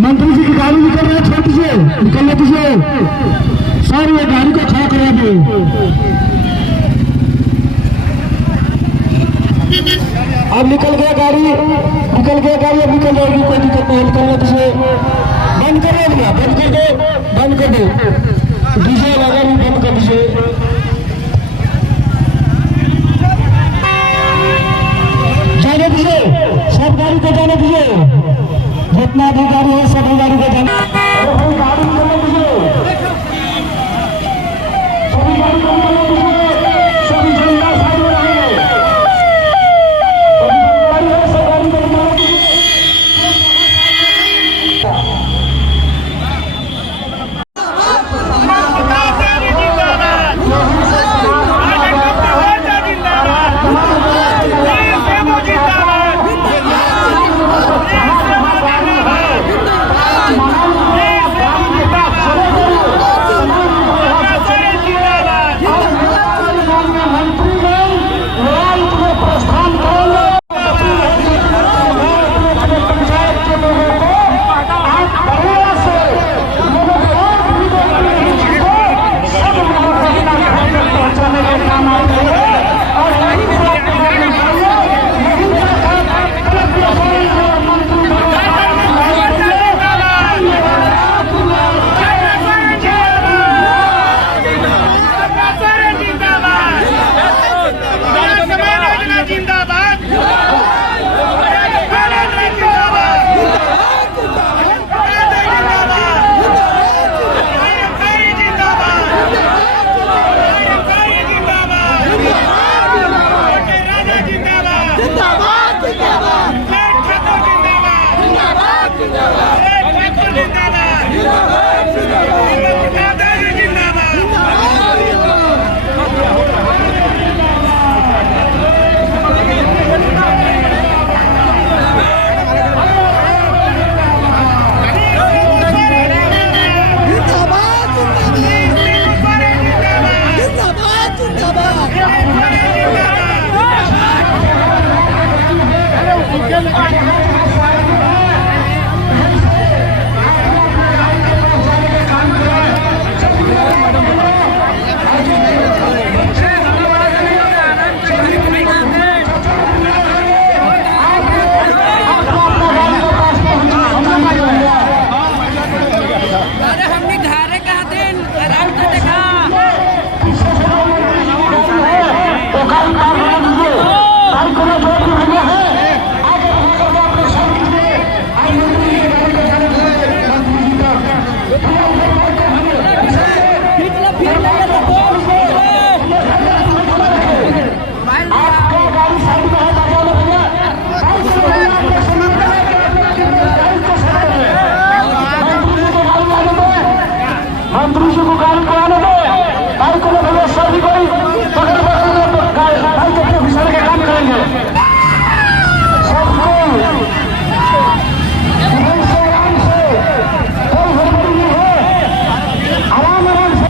मंत्री जी की गाड़ी निकल रही है, छोटी से निकलने दीजिए, सारी ये गाड़ी को खड़ा करा दिए। अब निकल गया गाड़ी, अब निकल जाएगी, कोई दिक्कत नहीं, निकलने दीजिए। बंद कर दो, बंद कर दो, डीजे लगा भी बंद कर दीजिए। जाने दीजिए, सब गाड़ी को जाने दीजिए, जितना भी गाड़ी है सब गाड़ी को जाने। अरे भाई गाड़ी निकलने दीजिए, सभी गाड़ी को निकलने दीजिए, सभी जनता साइड में रहेंगे, सभी गाड़ी है सब गाड़ी को निकलने दीजिए। मंत्री जी को गाड़ी कराने दो, बाइक को भैया सभी कोई पकड़ भाई चक्के घुसाने का काम करेंगे। सब कोई आराम से, कोई हड़बड़ी नहीं है, आराम से।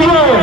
डीजे